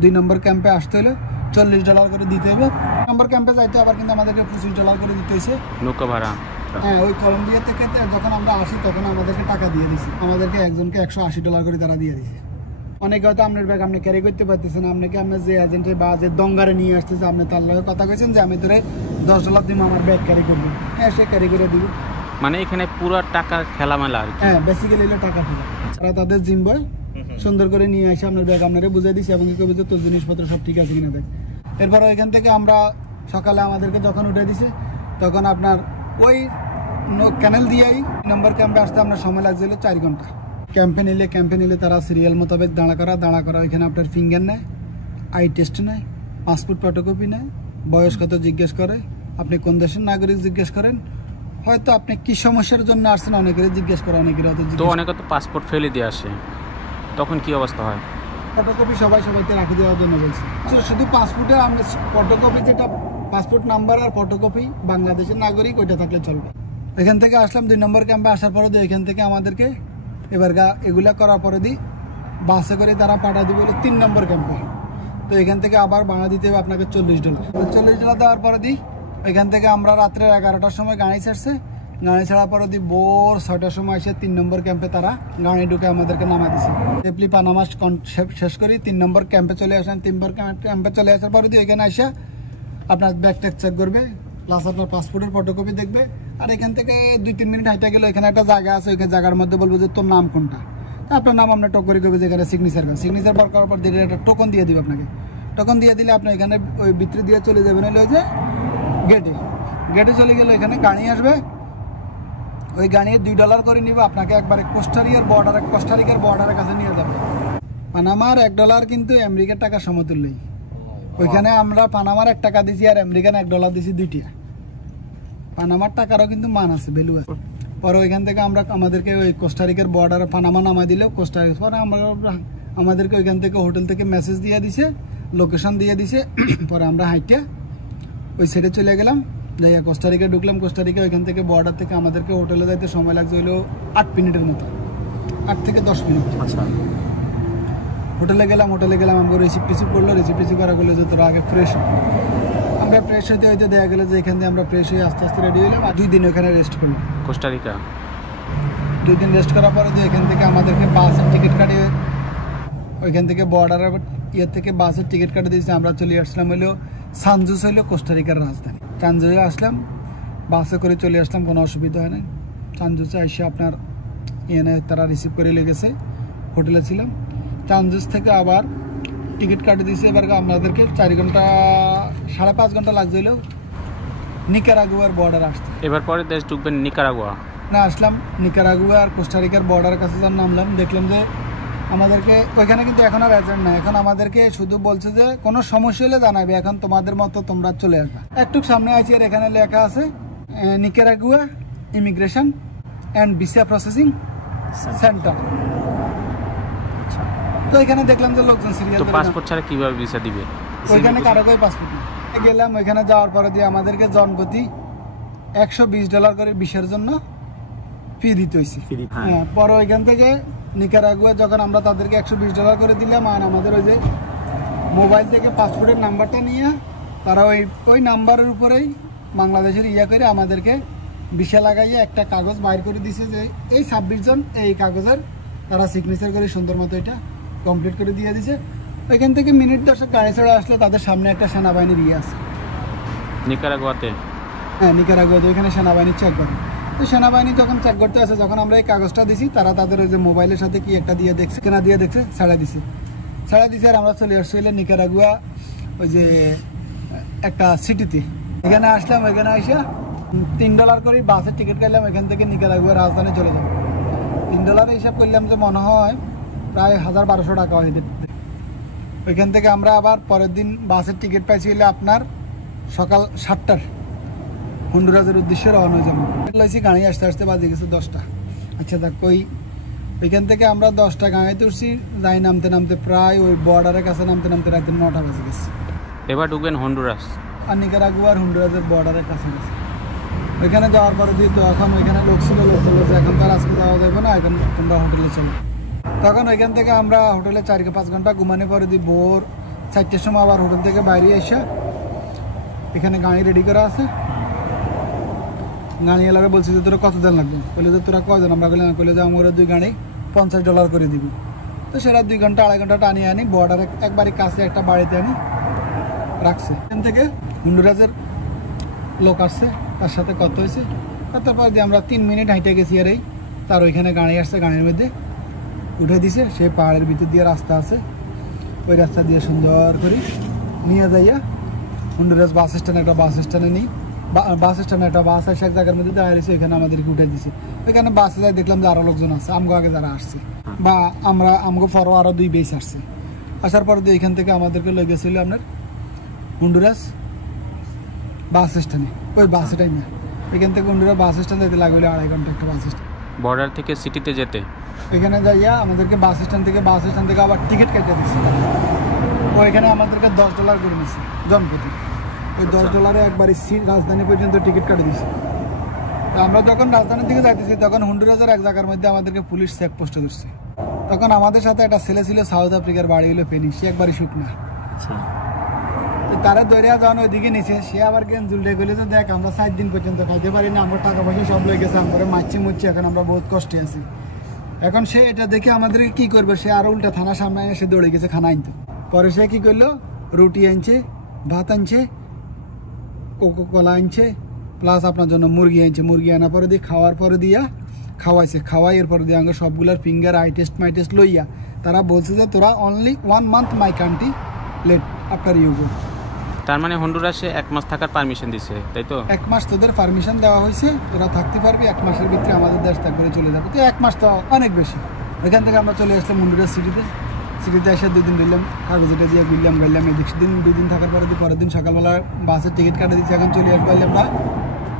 2 নম্বর ক্যাম্পে আসতে হলে $40 করে দিতে হবে। নম্বর ক্যাম্পে যাইতে আবার কিন্তু আমাদেরকে $25 করে দিতে হয়েছে নৌকা ভাড়া। হ্যাঁ, ওই কলম্বিয়া থেকে যখন আমরা আসি তখন আমাদেরকে টাকা দিয়ে দিয়েছে। আমাদেরকে একজনকে $180 করে তারা দিয়ে দিয়েছে। অনেকে হয়তো আপনার ব্যাগ আপনি ক্যারি করতে পারতেছেন, আপনাকে আপনার যে এজেন্টে বা যে দঙ্গারে নিয়ে আসতেছে আপনি তার লগে কথা কইছেন যে আমি তোরে $10 দিব আমার ব্যাগ ক্যারি করবো। হ্যাঁ, সে ক্যারি করে দিব। মানে এখানে পুরো টাকার খেলামেলা আর কি। হ্যাঁ, বেসিক্যালি হলো টাকা খেলা। তারা তাদের জিম্বয় সুন্দর করে নিয়ে আসে আপনার ব্যাগ আপনারা বুঝাই দিচ্ছে এবং কবি যে তোর জিনিসপত্র সব ঠিক আছে কিনা দেখ। এরপর ওইখান থেকে আমরা সকালে আমাদেরকে যখন উঠে দিছে তখন আপনার ওই ক্যানেল দিয়েই নম্বর ক্যাম্পে আসতে আপনার সময় লাগছিল 4 ঘন্টা। ক্যাম্পে নিলে তারা সিরিয়াল মোতাবেক দাঁড়া করা ওইখানে আপনার ফিঙ্গার নেয়, আই টেস্ট নেয়, পাসপোর্ট ফটোকপি নেয়, বয়স কত জিজ্ঞেস করে, আপনি কোন দেশের নাগরিক জিজ্ঞেস করেন, হয়তো আপনি কি সমস্যার জন্য আসছেন অনেকেরই জিজ্ঞেস করে, অনেকের তো অনেকে তো পাসপোর্ট ফেলে দিয়ে আসে, তখন কি অবস্থা হয়? ফটোকপি সবাইকে রাখি দেওয়ার জন্য বলছি। শুধু পাসপোর্টের আমরা ফটোকপি, যেটা পাসপোর্ট নাম্বার আর ফটোকপি বাংলাদেশের নাগরিক, ওইটা থাকলে চলবে। এখান থেকে আসলাম 2 নম্বর ক্যাম্পে আসার পরে এখান থেকে আমাদেরকে এবার এগুলা করার পরে বাসে করে তারা পাঠা দিব 3 নম্বর ক্যাম্পে। তো এখান থেকে আবার ভাড়া দিতে হবে আপনাকে $40 দেওয়ার পরে এখান থেকে আমরা রাত্রে 11টার সময় গাড়ি ছাড়ছে। গাড়ি ছাড়ার পরে ভোর 6টার সময় এসে 3 নম্বর ক্যাম্পে তারা গাড়ি ঢুকে আমাদেরকে নামা দিছে। সেফলি পানামা শেষ করি 3 নম্বর ক্যাম্পে চলে আসেন। 3 নম্বর ক্যাম্পে চলে আসার পরে এখানে এসে আপনার ব্যাগ ট্যাগ চেক করবে, প্লাস আপনার পাসপোর্টের ফটোকপি দেখবে। আর এখান থেকে 2-3 মিনিট হাইটা গেলে এখানে একটা জায়গা আছে, ওই জায়গার মধ্যে বলবো যে তোর নাম কোনটা। আপনার নাম আমরা টকরি করবে, যেখানে সিগনেচার বার করার পর দিলে একটা টোকন দিয়ে দিবে। আপনাকে টোকন দিয়ে দিলে আপনি এখানে ওই ভিতরে দিয়ে চলে যাবেন হলো ওই যে গেটে চলে গেলে এখানে গাড়ি আসবে। ওই গাড়ি $2 করে নিবে, আপনাকে একবারে কোস্টারিকার বর্ডারের কাছে নিয়ে যাবে। পানামার $1 কিন্তু আমেরিকার টাকা সমতুল্যই। ওইখানে আমরা পানামার $1 দিছি আর আমেরিকান $1 দিছি 2টা। পানামার টাকারও কিন্তু মান আছে, ভ্যালু আছে। পরে ওইখান থেকে আমাদেরকে ওই কোস্টারিকার বর্ডারে পানামা নামা দিলে কোস্টারিকা পরে আমাদেরকে ওইখান থেকে হোটেল থেকে মেসেজ দিয়ে দিছে, লোকেশন দিয়ে দিছে। পরে আমরা হাইটে ওই সাইডে চলে গেলাম, যাইয়া কোস্টারিকা ঢুকলাম। কোস্টারিকা ওইখান থেকে বর্ডার থেকে আমাদেরকে হোটেলে যাইতে সময় লাগছে হইলো 8 মিনিটের মতো, 8 থেকে 10 মিনিট। আচ্ছা, হোটেলে গেলাম আমাকে রিসিপ্ট করলো। রিসিপ্ট করা গেলো যে তোরা আগে ফ্রেশ। আমরা ফ্রেশ হইতে দেখা গেলো যে এখান থেকে আমরা ফ্রেশ হয়ে আস্তে আস্তে রেডি হইলাম। আর 2 দিন ওখানে রেস্ট করলাম। কোস্টারিকা 2 দিন রেস্ট করার পরে দিয়ে এখান থেকে আমাদেরকে বাসের টিকিট কাটিয়ে ওইখান থেকে বর্ডারের ইয়ে থেকে বাসের টিকিট কাটে দিয়েছে। আমরা চলে আসলাম হলো সান জোস, হলো কোস্টারিকার রাজধানী। সান জোসে আসলাম, বাসে করে চলে আসলাম, কোনো অসুবিধা হয় না। সান জোসে এসে আপনার এনে তারা রিসিভ করে লেগেছে, হোটেলে ছিলাম। সান জোস থেকে আবার টিকিট কাটে দিয়েছে। এবার আমাদেরকে 4 ঘন্টা 5.5 ঘন্টা লাগছিল নিকারাগুয়ার বর্ডার আসতে। এবার পরে দেশ ঢুকবেন নিকারাগুয়া না, আসলাম নিকারাগুয়া আর কোস্টারিকার বর্ডারের কাছে যখন নামলাম, দেখলাম যে আমাদেরকে ওইখানে কিন্তু এখন আর এজেন্ট নাই। এখন আমাদেরকে শুধু বলছে যে কোনো সমস্যা হলে জানাবে, এখন তোমাদের মতো তোমরা চলে আসবে। একটু সামনে আছি আর এখানে লেখা আছে Nicaragua immigration and visa processing centre. তো এখানে দেখলাম যে লোকজন সিরিয়াল, পাসপোর্ট ছাড়া কিভাবে ভিসা দিবে? ওইখানে কারো পাসপোর্ট গেলাম। ওইখানে যাওয়ার পরে দিয়ে আমাদেরকে জনপ্রতি $120 করে ভিসার জন্য ফি দিতে হয়েছে। হ্যাঁ, পরে ওইখান থেকে নিকারাগুয়া যখন আমরা তাদেরকে $120 করে দিলাম, আর আমাদের ওই যে মোবাইল থেকে পাসপোর্টের নাম্বারটা নিয়ে তারা ওই নাম্বারের উপরেই বাংলাদেশের করে আমাদেরকে ভিসা লাগাইয়ে একটা কাগজ বাইর করে দিছে যে এই 26 জন এই কাগজের তারা সিগনেচার করে সুন্দর মতো এটা কমপ্লিট করে দিয়ে দিছে। ওইখান থেকে মিনিট 10 গাড়ি চড়ে আসলে তাদের সামনে একটা সেনাবাহিনীর আছে নিকারাগুয়াতে। হ্যাঁ, নিকারাগুয়াতে ওইখানে সেনাবাহিনীর চেক করে। তো সেনাবাহিনী যখন চেক করতে আসে, যখন আমরা এই কাগজটা দিছি, তারা তাদের ওই যে মোবাইলের সাথে কি একটা দিয়ে দেখছে, কেনা দিয়ে দেখছে, ছাড়া দিছে আর আমরা চলে আসছি নিকারাগুয়া ওই যে একটা সিটিতে। এখানে আসলাম, এখানে আসা $3 করে বাসের টিকিট কাটলাম। এখান থেকে নিকারাগুয়া রাজধানী চলে যাবো। $3 হিসাব করলাম যে মনে হয় প্রায় 1200 টাকা হয়। ওইখান থেকে আমরা আবার পরের দিন বাসের টিকিট পাইছি আপনার সকাল 7টার, হন্ডুরাসের উদ্দেশ্যে রওনা হয়ে যাবো। গাড়ি আসতে আসতে বাজে গেছে 10টা। আচ্ছা দেখ, ওইখান থেকে আমরা 10টা গাড়িতে উঠছি, যাই নামতে নামতে প্রায় ওই বর্ডারের কাছে নামতে নামতে রাতে 9টা বাজে গেছে। এবার ঢুকবেন হন্ডুরাস আর নিকারাগুয়া আর হন্ডুরাসের বর্ডারের কাছে গেছে। ওইখানে যাওয়ার পরে দিয়ে তো এখন ওইখানে লোক ছিল, এখন তার আজকে যাওয়া যাবে না, এখন তোমরা হোটেলে চলো। তখন ওইখান থেকে আমরা হোটেলে 4-5 ঘন্টা ঘুমানো পরে দিই ভোর 4টের সময় আবার হোটেল থেকে বাইরে এসে এখানে গাড়ি রেডি করা আছে। গাড়ি এলাকা বলছি যে তোরা কতদিন লাগবে, বলে যে তোরা কয়জন, আমরা বললে যে আমরা 2 গাড়ি $50 করে দিবি। তো সেটা 2 ঘন্টা 2.5 ঘন্টা টানিয়ে আনি বর্ডারে একবারই কাছে একটা বাড়িতে আনি রাখছে। এখান থেকে হন্ডুরাসের লোক আসছে, তার সাথে কথা হয়েছে। তারপর দিয়ে আমরা 3 মিনিট হাঁটে গেছি, আর তার ওইখানে গাড়ি আসছে, গাড়ির মধ্যে উঠে দিছে। সে পাহাড়ের ভিতর দিয়ে রাস্তা আছে, ওই রাস্তা দিয়ে সুন্দর করে নিয়ে যাইয়া হন্ডুরাস বাস স্ট্যান্ড, একটা বাস স্ট্যান্ডে নিই। বাস স্ট্যান্ডে একটা বাস আসে এক জায়গার মধ্যে দাঁড়িয়েছে, ওইখানে আমাদেরকে উঠে দিছে। ওইখানে বাসে যাই দেখলাম যে আরও লোকজন আছে, আমগো আগে যারা আসছে, বা আমগো পরও আরও 2 বেস আসছে। আসার পর দিয়ে এখান থেকে আমাদেরকে লই গেছিল আপনার হন্ডুরাস বাস স্ট্যান্ডে। ওই বাসটাই না, এখান থেকে হন্ডুরাস বাস স্ট্যান্ড যেতে লাগলো 2.5 ঘন্টা একটা বাস স্ট্যান্ড। বর্ডার থেকে সিটিতে যেতে এখানে যাইয়া আমাদেরকে বাস স্ট্যান্ড থেকে আবার টিকিট কেটে দিচ্ছে। ওইখানে আমাদেরকে $10 করে নিচ্ছে জনপ্রতি। ওই $10 একবারই রাজধানী পর্যন্ত টিকিট কাটে দিচ্ছে। আমরা যখন রাজধানীর দিকে যাইতেছি, তখন হন্ডুরাসের এক জায়গার মধ্যে আমাদেরকে পুলিশ চেকপোস্টে ধরছে। তখন আমাদের সাথে একটা ছেলে ছিল, সাউথ আফ্রিকার, বাড়ি হলো ফেনী, সে একবারই শুকনা। তারা দৌড়িয়া যখন ওইদিকে নিছে, সে আবার গেম জুলটে গেলে যে দেখ আমরা 7 দিন পর্যন্ত খাইতে পারি না, আমরা টাকা পয়সা সব লয়ে গেছে, আমরা মারছি, এখন আমরা বহুত কষ্টে আছি। এখন সে এটা দেখে আমাদেরকে কি করবে, সে আরো উল্টা থানার সামনে এসে দৌড়ে গেছে খানা আনতে। পরে সে কি করলো, রুটি আনছে, ভাত আনছে, কোকোকোলা আনছে, প্লাস আপনার জন্য মুরগি আনছে। মুরগি আনার পরে দিয়ে খাওয়ার পরে দিয়া খাওয়াই এরপরে দিয়ে আমাকে সবগুলার ফিঙ্গার আই টেস্ট লইয়া তারা বলছে যে তোরা only 1 month my country let after you go. তার মানে হন্ডুরাসে 1 মাস থাকার পারমিশন দিছে, তাই তো? 1 মাস তোদের পারমিশন দেওয়া হয়েছে, তোরা থাকতে পারবি, 1 মাসের ভিতরে আমাদের দেশ ত্যাগ করে চলে যাবে। তো 1 মাস তো অনেক বেশি। ওইখান থেকে আমরা চলে আসলাম হন্ডুরাস সিটিতে এসে 2 দিন দিলাম, কাগজটা দিয়ে ঘুরলাম এদিক 2 দিন থাকার পরের দিন সকালবেলা বাসের টিকিট কাটে দিচ্ছি। এখন চলে আসবো আমরা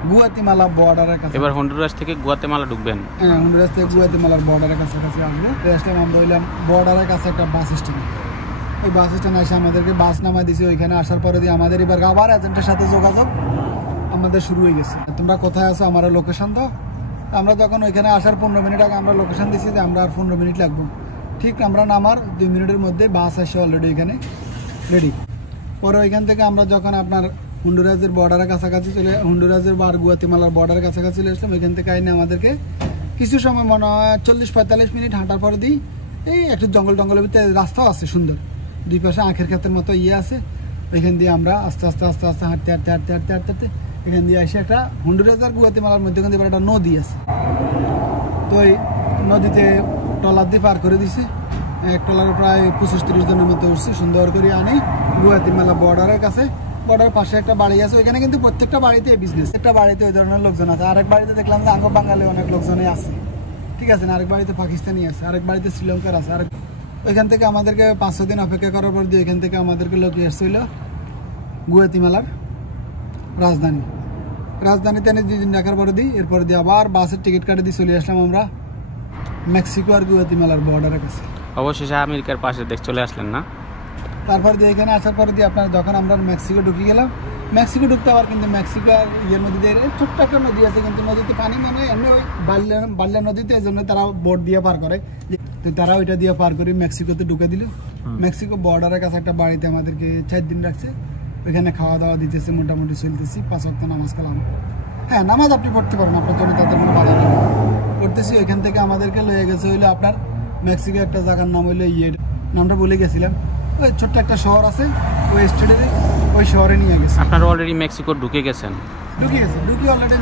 গুয়াতেমালা বর্ডারের কাছে। এবার হন্ডুরাস থেকে গুয়াতেমালা ঢুকবেন? হ্যাঁ, হন্ডুরাস থেকে গুয়াতেমালার বর্ডারের কাছাকাছি আসবো। আসলাম আমরা হইলাম বর্ডারের কাছে একটা বাস স্ট্যান্ড। ওই বাস স্ট্যান্ডে এসে আমাদেরকে বাস নামা দিয়েছে। ওইখানে আসার পরে দিয়ে আমাদের এবার আবার এজেন্টের সাথে যোগাযোগ আমাদের শুরু হয়ে গেছে। তোমরা কোথায় আছো, আমার লোকেশন দাও। আমরা যখন ওইখানে আসার 15 মিনিট আগে আমরা লোকেশন দিচ্ছি যে আমরা আর 15 মিনিট লাগবো। ঠিক আমরা নামার 2 মিনিটের মধ্যে বাস আসে অলরেডি এখানে রেডি। পরে ওইখান থেকে আমরা যখন আপনার হন্ডুরাসের বর্ডারের কাছাকাছি হন্ডুরাসের বার গুয়াতেমালার বর্ডারের কাছাকাছি চলে আসলাম, ওইখান থেকে আইনে আমাদেরকে কিছু সময় মনে হয় 40-45 মিনিট হাঁটার পরে দিই এই একটু জঙ্গলের ভিতরে রাস্তাও আছে সুন্দর, দুই পাশে আখের ক্ষেতের মতো আছে। ওইখান দিয়ে আমরা আস্তে আস্তে হাঁটতে এখান দিয়ে এসে একটা হন্ডুরাস আর গুয়াতেমালার মধ্যে একটা নদী আছে। তো ওই নদীতে ট্রলার দিয়ে পার করে দিছে, এক ট্রলার প্রায় 25-30 জনের মতো উঠছে, সুন্দর করে আনি গুয়াতেমালা বর্ডারের কাছে। বর্ডার পাশে একটা বাড়ি আছে, ওইখানে কিন্তু প্রত্যেকটা বাড়িতে বিজনেস, একটা বাড়িতে ওই ধরনের লোকজন আছে। আরেক বাড়িতে দেখলাম যে আঙ্গ বাঙালি অনেক লোকজনই আছে, ঠিক আছে না? আরেক বাড়িতে পাকিস্তানি আছে, আরেক বাড়িতে শ্রীলঙ্কার আছে। আরেক ওইখান থেকে আমাদেরকে 5-6 দিন অপেক্ষা করার পর দিয়ে এখান থেকে আমাদেরকে লোক এসেছিল গুয়াতেমালার রাজধানীতে এনে 2 দিন রাখার পরে দিই। এরপরে দিয়ে আবার বাসের টিকিট কাটে দিয়ে চলে আসলাম আমরা মেক্সিকো আর গুয়াতেমালার বর্ডারের কাছে। অবশেষে আমেরিকার পাশে দেশ চলে আসলেন না? তারপর দিয়ে এখানে আসার পরে দিয়ে আপনার যখন আমরা মেক্সিকো ঢুকে গেলাম, মেক্সিকো ঢুকতে আবার কিন্তু মেক্সিকো আর ইয়ের নদী দিয়ে ছোট্ট একটা নদী আছে, কিন্তু নদীতে পানি মানে এমনি ওই বাল্যা নদীতে, এই জন্য তারা বোট দিয়ে পার করে। তো তারা ওইটা দিয়ে পার করে মেক্সিকোতে ঢুকে দিল। মেক্সিকো বর্ডারের কাছে একটা বাড়িতে আমাদেরকে 4 দিন রাখছে, ওইখানে খাওয়া দাওয়া দিতেছে, মোটামুটি চলতেছি। 5 ওয়াক্ত নামাজ কালাম, হ্যাঁ নামাজ আপনি পড়তে পারেন, আপনার জন্য তাদের কোনো বাধা নেই, করতেছি। ওইখান থেকে আমাদেরকে লয়ে গেছে হইলো আপনার মেক্সিকো একটা জায়গার নাম হইলো নামটা বলে গেছিলাম, ওই ছোট্ট একটা শহর আছে ওই স্টেটে, ওই শহরে নিয়ে গেছে। আপনারা অলরেডি মেক্সিকো ঢুকে গেছে অলরেডি।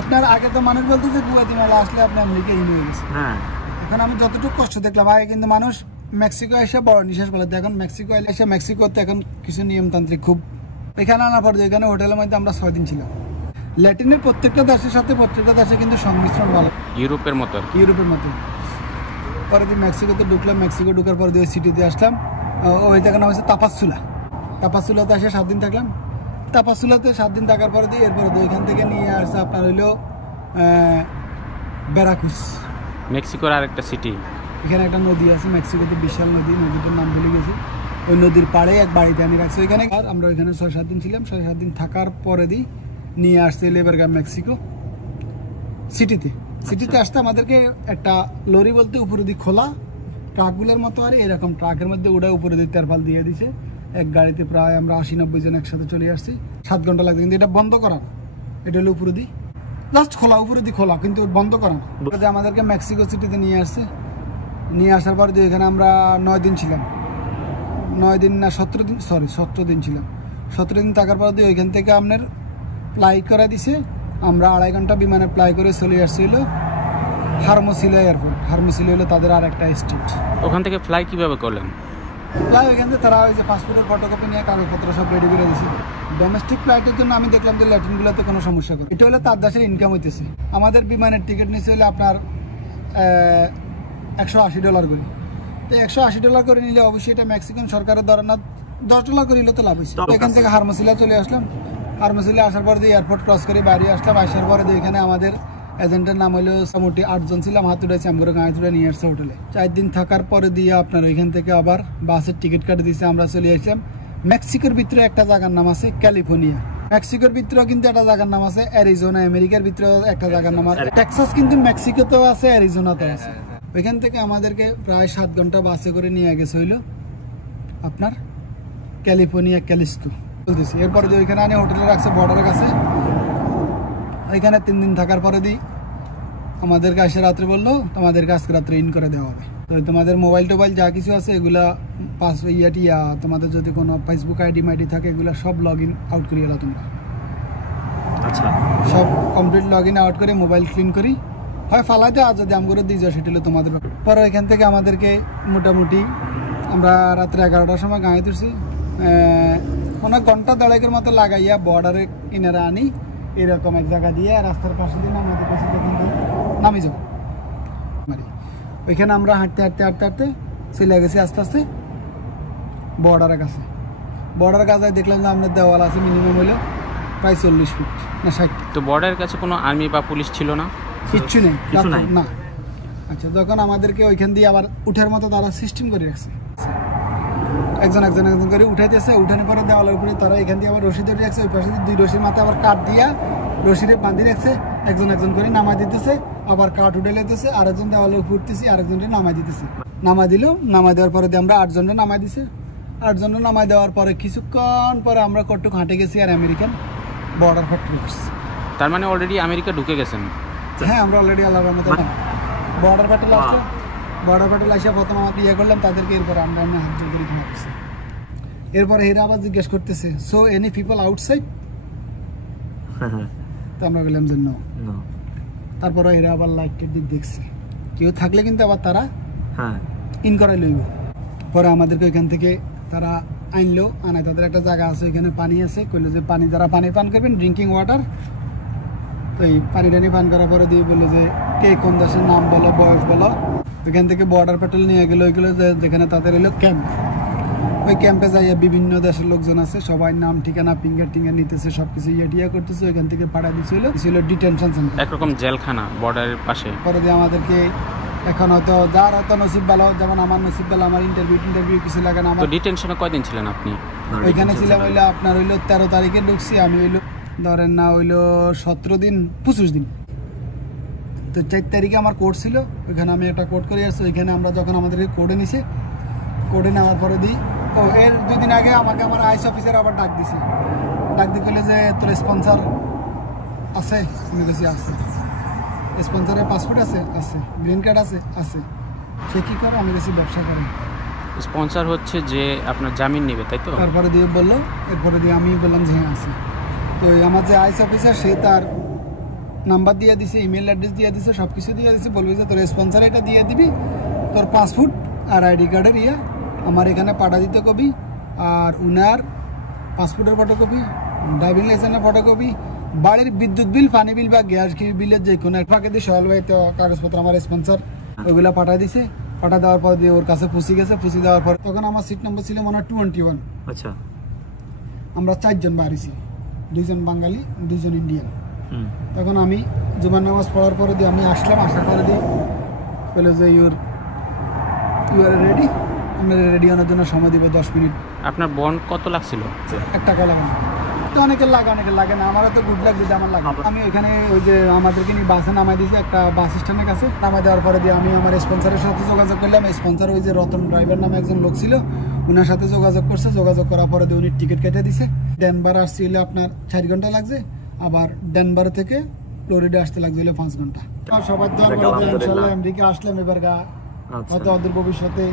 আপনার আগে তো মানুষ বলতো যে গুয়াতেমালা আসলে আপনি আমেরিকা হয়ে গেছে। হ্যাঁ, এখন আমি যতটুকু কষ্ট দেখলাম, আগে কিন্তু মানুষ মেক্সিকো এসে বড় নিঃশ্বাস বলাতে, এখন মেক্সিকো এসে মেক্সিকোতে এখন কিছু নিয়মতান্ত্রিক খুব। এখানে আনার পর এখানে হোটেলের মধ্যে আমরা 6 দিন ছিলাম। ল্যাটিনের প্রত্যেকটা দেশের সাথে প্রত্যেকটা দেশে কিন্তু সংমিশ্রণ ভালো, ইউরোপের মতো। পরে দিয়ে মেক্সিকোতে ঢুকলাম, মেক্সিকো ঢুকার পরে দিয়ে সিটিতে আসলাম, ওই জায়গার নাম হচ্ছে তাপাসুলাতে এসে 7 দিন থাকলাম। তাপাসুলাতে 7 দিন থাকার পরে দিয়ে এরপরে ওইখান থেকে নিয়ে আসছে আপনার হইলো ভেরাকুস, মেক্সিকোর আরেকটা সিটি। এখানে একটা নদী আছে মেক্সিকোতে, বিশাল নদী, নদীটার নাম ভুলে গেছি। ওই নদীর পাড়ে এক বাড়িতে আনি রাখছে ওইখানে। আর আমরা ওইখানে 6-7 দিন ছিলাম। 6-7 দিন থাকার পরে দিয়ে নিয়ে আসছে লেবারগা মেক্সিকো সিটিতে আসতে আমাদেরকে একটা লরি বলতে উপরে দিয়ে খোলা ট্রাকগুলোর মতো, আর এরকম ট্রাকের মধ্যে ওটা উপরে দিয়ে তেরপাল দিয়ে দিছে। এক গাড়িতে প্রায় আমরা 80-90 জন একসাথে চলে আসছি। 7 ঘন্টা লাগছে, কিন্তু এটা বন্ধ করা না, এটা হলো উপরে দিয়ে জাস্ট খোলা, উপরে দিয়ে খোলা, কিন্তু বন্ধ করা না। আমাদেরকে মেক্সিকো সিটিতে নিয়ে আসছে। নিয়ে আসার পর দিয়ে এখানে আমরা 9 দিন ছিলাম, 9 দিন না 17 দিন ছিলাম। 17 দিন থাকার পর দিয়ে ওইখান থেকে আপনার ফ্লাই করে দিছে। আমরা 2.5 ঘন্টা বিমানে ফ্লাই করে চলে আসছিল হারমোসিলা এয়ারপোর্ট। হারমোসিলা হলো তাদের আর একটা স্টেট। ওখান থেকে ফ্লাই কিভাবে করলেন? ফ্লাই ওইখান থেকে তারা ওই যে পাসপোর্টের ফটোকপি নিয়ে কাগজপত্র সব রেডি করে দিয়েছে। ডোমেস্টিক ফ্লাইটের জন্য আমি দেখলাম যে ল্যাটিনগুলোতে কোনো সমস্যা করে, এটা হলো তার দেশের ইনকাম হইতেছে। আমাদের বিমানের টিকিট নিচ্ছে হলে আপনার $180 করে। তো $180 করে নিলে অবশ্যই এটা মেক্সিকান সরকারের দ্বারা না, $10 করে নিলে তো লাভ হয়েছে। এখান থেকে হারমোসিলা চলে আসলাম। হারমোসিলা আসার পর দিয়ে এয়ারপোর্ট ক্রস করে বাইরে আসলাম। আসার পরে দিয়ে এখানে আমাদের এজেন্টের নাম হলো মোটামুটি 8 জন ছিলাম। হাত উঠেছি, আমি করে গায়ে তুলে নিয়ে আসছে হোটেলে। 4 দিন থাকার পরে দিয়ে আপনার ওইখান থেকে আবার বাসের টিকিট কাটে দিয়েছে। আমরা চলে আসলাম মেক্সিকোর ভিতরে একটা জায়গার নাম আছে ক্যালিফোর্নিয়া। মেক্সিকোর ভিতরেও কিন্তু একটা জায়গার নাম আছে অ্যারিজোনা। আমেরিকার ভিতরেও একটা জায়গার নাম আছে টেক্সাস, কিন্তু মেক্সিকোতেও আছে, অ্যারিজোনাতেও আছে। ওইখান থেকে আমাদেরকে প্রায় 7 ঘন্টা বাসে করে নিয়ে গেছে হইলো আপনার ক্যালিফোর্নিয়া ক্যালিস্টো বলতেছি। এরপরে যে ওইখানে আনি হোটেলে রাখছে বর্ডারের কাছে। ওইখানে 3 দিন থাকার পরে দিই আমাদেরকে এসে রাত্রে বললো তোমাদেরকে আজকে রাত্রে ইন করে দেওয়া হবে। তো তোমাদের মোবাইল টোবাইল যা কিছু আছে এগুলা তোমাদের যদি কোনো ফেসবুক আইডি মাইডি থাকে এগুলা সব লগ ইন আউট করিয়ে এলো তোমরা। আচ্ছা, সব কমপ্লিট লগ ইন আউট করে মোবাইল ক্লিন করি হয় ফালাইতে, আর যদি আমি করে দিয়ে যাও সেটা হলো তোমাদের। পরে এখান থেকে আমাদেরকে মোটামুটি আমরা রাত্রে 11টার সময় গাঁয়ে তুলছি। অনেক ঘন্টা 1.5 মতো লাগাইয়া বর্ডারে কিনারে আনি এরকম এক জায়গা দিয়ে রাস্তার পাশে দিয়ে আমাদের কাছে নামি যাবো। ওইখানে আমরা হাঁটতে চলে গেছি আস্তে আস্তে বর্ডারের কাছে। বর্ডারের কাছে দেখলাম যে আপনার দেওয়াল আছে মিনিমাম হলো প্রায় 40 ফিট না 60। তো বর্ডারের কাছে কোনো আর্মি বা পুলিশ ছিল না? কিচ্ছু নেই না। আচ্ছা, যখন আমাদেরকে ওইখান দিয়ে আবার উঠার মতো তারা সিস্টেম করে রাখছে, একজন করে উঠাইতেছে। উঠানোর পরে দেওয়ালের উপরে তারা এখান দিয়ে আবার রশি ধরে রাখছে। ওই পাশে 2 রশির মাথায় আবার কাঠ দিয়া রশিরে বাঁধি রাখছে। একজন করে নামাই দিতেছে, আবার কাঠ উঠে লেতেছে, আরেকজন দেওয়ালে উঠতেছি, আরেকজনকে নামাই দিতেছে। নামাই দেওয়ার পরে আমরা 8 জনকে নামাই দিছে। 8 জন নামাই দেওয়ার পরে কিছুক্ষণ পরে আমরা কটুক হাঁটে গেছি আর আমেরিকান বর্ডার ফ্যাক্টরি। তার মানে অলরেডি আমেরিকা ঢুকে গেছেন? হ্যাঁ আমরা অলরেডি আল্লাহর রহমতে বর্ডার প্যাট্রোল আসছে, বর্ডার প্যাট্রোল আসে প্রথম আমরা ইয়ে করলাম তাদেরকে, এরপর আমরা হাত জোর করে ঘুমাচ্ছি। এরপরে এরা আবার জিজ্ঞেস করতেছে সো এনি পিপল আউটসাইড, তো আমরা বললাম যে নো। তারপরে এরা আবার লাইটের দিক দেখছে, কেউ থাকলে কিন্তু আবার তারা ইন করাই লইব। পরে আমাদেরকে এখান থেকে তারা আনলো, আনায় তাদের একটা জায়গা আছে, এখানে পানি আছে, কইলো যে পানি যারা পানি পান করবেন ড্রিঙ্কিং ওয়াটার, তো এই পানি টানি পান করার পরে দিয়ে বললো যে কে কোন দেশের নাম বলো, বয়স বলো। ওইখান থেকে বর্ডার প্যাট্রোল নিয়ে গেলো, ওইগুলো যেখানে তাদের এলো ক্যাম্প, ওই ক্যাম্পে যাইয়া বিভিন্ন দেশের লোকজন আছে, সবাই নাম ঠিকানা ফিঙ্গার টিঙ্গার নিতেছে, সবকিছু ইয়ে করতেছে, ওইখান থেকে পাঠা দিছিল ডিটেনশন সেন্টার, একরকম জেলখানা বর্ডারের পাশে। পরে দিয়ে আমাদেরকে এখন হয়তো যার হয়তো নসিব ভালো, যেমন আমার নসিব ভালো, আমার ইন্টারভিউ কিছু লাগে না। তো ডিটেনশনে কয়দিন ছিলেন আপনি? ওইখানে ছিলাম হইলো আপনার হইলো 13 তারিখে ঢুকছি, আমি হইলো ধরেন না হইলো 17 দিন 25 দিন। তো 4 তারিখে আমার কোর্ট ছিল, ওইখানে আমি একটা কোর্ট করে আসছি। ওইখানে আমরা যখন আমাদেরকে কোর্টে নিছে, কোর্টে নেওয়ার পরে দিই, ও এর 2 দিন আগে আমাকে আমার আইস অফিসার আবার ডাক দিছে, ডাক দিয়ে কইলে যে তোর স্পন্সর আছে, আমি বলছি আছে। স্পন্সরের পাসপোর্ট আছে? আছে। গ্রিন কার্ড আছে? আছে। সে কী করে? আমি বলছি ব্যবসা করে। স্পন্সর হচ্ছে যে আপনার জামিন নেবে, তাই তো? তারপরে দিয়ে বললো, এরপরে দিয়ে আমি বললাম যে হ্যাঁ আছে। তো আমার যে আইস অফিসার সে তার নাম্বার দিয়ে দিছে, ইমেল অ্যাড্রেস দিয়ে দিছে, সব কিছু দিয়ে দিছে, বলবি যে তোর স্পন্সর এটা দিয়ে দিবি, তোর পাসপোর্ট আর আইডি কার্ডের আমার এখানে পাঠা দিতে কবি, আর উনার পাসপোর্টের ফটোকপি, ড্রাইভিং লাইসেন্সের ফটোকপি, বাড়ির বিদ্যুৎ বিল, পানি বিল বা গ্যাস বিলের যে কোনো এক ফাঁকে দিয়ে সোহেল ভাই তো কাগজপত্র আমার স্পন্সর ওইগুলো পাঠা দিছে। পাঠা দেওয়ার পর দিয়ে ওর কাছে পুষি গেছে, পুষি দেওয়ার পর তখন আমার সিট নাম্বার ছিল মনে হয় 21। আচ্ছা, আমরা 4 জন বাড়িছি, 2 জন বাঙালি, 2 জন ইন্ডিয়ান। তখন আমি জুমার নামাজ পড়ার পরে দিয়ে আমি আসলাম, আসার পরে দিয়ে বলে যে ইউ আর রেডি, আমরা রেডি হওয়ার জন্য সময় দিব 10 মিনিট। আপনার বন্ড কত লাগছিল? 1 টাকা লাগে না, তো অনেকের লাগে না, আমারও তো গুড লাগ দিতে আমার লাগে। আমি ওইখানে ওই যে আমাদেরকে নিয়ে বাসে নামাই দিয়েছে একটা বাস স্ট্যান্ডের কাছে, নামাই দেওয়ার পরে দিয়ে আমি আমার স্পন্সরের সাথে যোগাযোগ করলাম। স্পন্সর ওই যে রতন ড্রাইভার নামে একজন লোক ছিল, ওনার সাথে যোগাযোগ করছে। যোগাযোগ করার পরে দিয়ে উনি টিকিট কেটে দিছে। ডেনভার আসছিল আপনার 4 ঘন্টা লাগছে, আবার ডেনভার থেকে ফ্লোরিডা আসতে লাগছিল 5 ঘন্টা। সবার ইনশাআল্লাহ আমেরিকা আসলাম, এবার হয়তো অদূর ভবিষ্যতে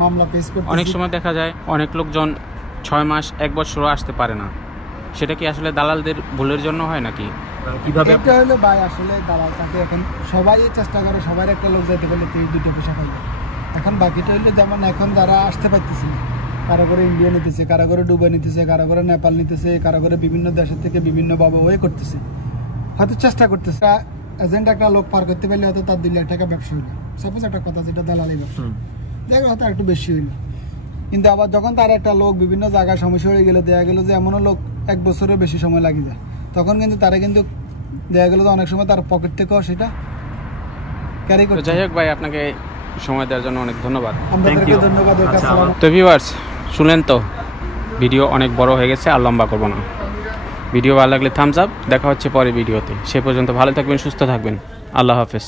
মামলা পেশ করতে। অনেক সময় দেখা যায় অনেক লোকজন 6 মাস 1 বছরও আসতে পারে না, সেটা কি আসলে দালালদের ভুলের জন্য হয় নাকি? কিভাবে এটা হলো ভাই আসলে দালাল থাকে, এখন সবাই চেষ্টা করে সবার একটা লোক যেতে পারলে 2 পয়সা পাইবে। এখন বাকিটা হইলো যেমন এখন যারা আসতে পারতেছে না, কারো করে ইন্ডিয়া নিতেছে, কারো করে দুবাই নিতেছে, কারো করে নেপাল নিতেছে, কারো করে বিভিন্ন দেশের থেকে বিভিন্নভাবে ওয়ে করতেছে, হয়তো চেষ্টা করতেছে। এজেন্ট একটা লোক পার করতে পারলে হয়তো তার 2 লাখ টাকা ব্যবসা হইলো, সাপোজ একটা কথা, যেটা দালালি ব্যবসা, দেখো হয়তো একটু বেশি হইলো। কিন্তু আবার যখন তার একটা লোক বিভিন্ন জায়গায় সমস্যা হয়ে গেলে, দেখা গেলো যে এমনও লোক 1 বছরের বেশি সময় লাগে যায়, তখন কিন্তু তারা কিন্তু দেখা গেলো যে অনেক সময় তার পকেট থেকেও সেটা ক্যারি করতে। যাই হোক ভাই, আপনাকে সময় দেওয়ার জন্য অনেক ধন্যবাদ। আপনাদেরকে ধন্যবাদ। তো ভিউয়ার্স, শুনলেন তো, ভিডিও অনেক বড় হয়ে গেছে, আর লম্বা করবো না। ভিডিও ভালো লাগলে থামস আপ। দেখা হচ্ছে পরের ভিডিওতে। সে পর্যন্ত ভালো থাকবেন, সুস্থ থাকবেন। আল্লাহ হাফেজ।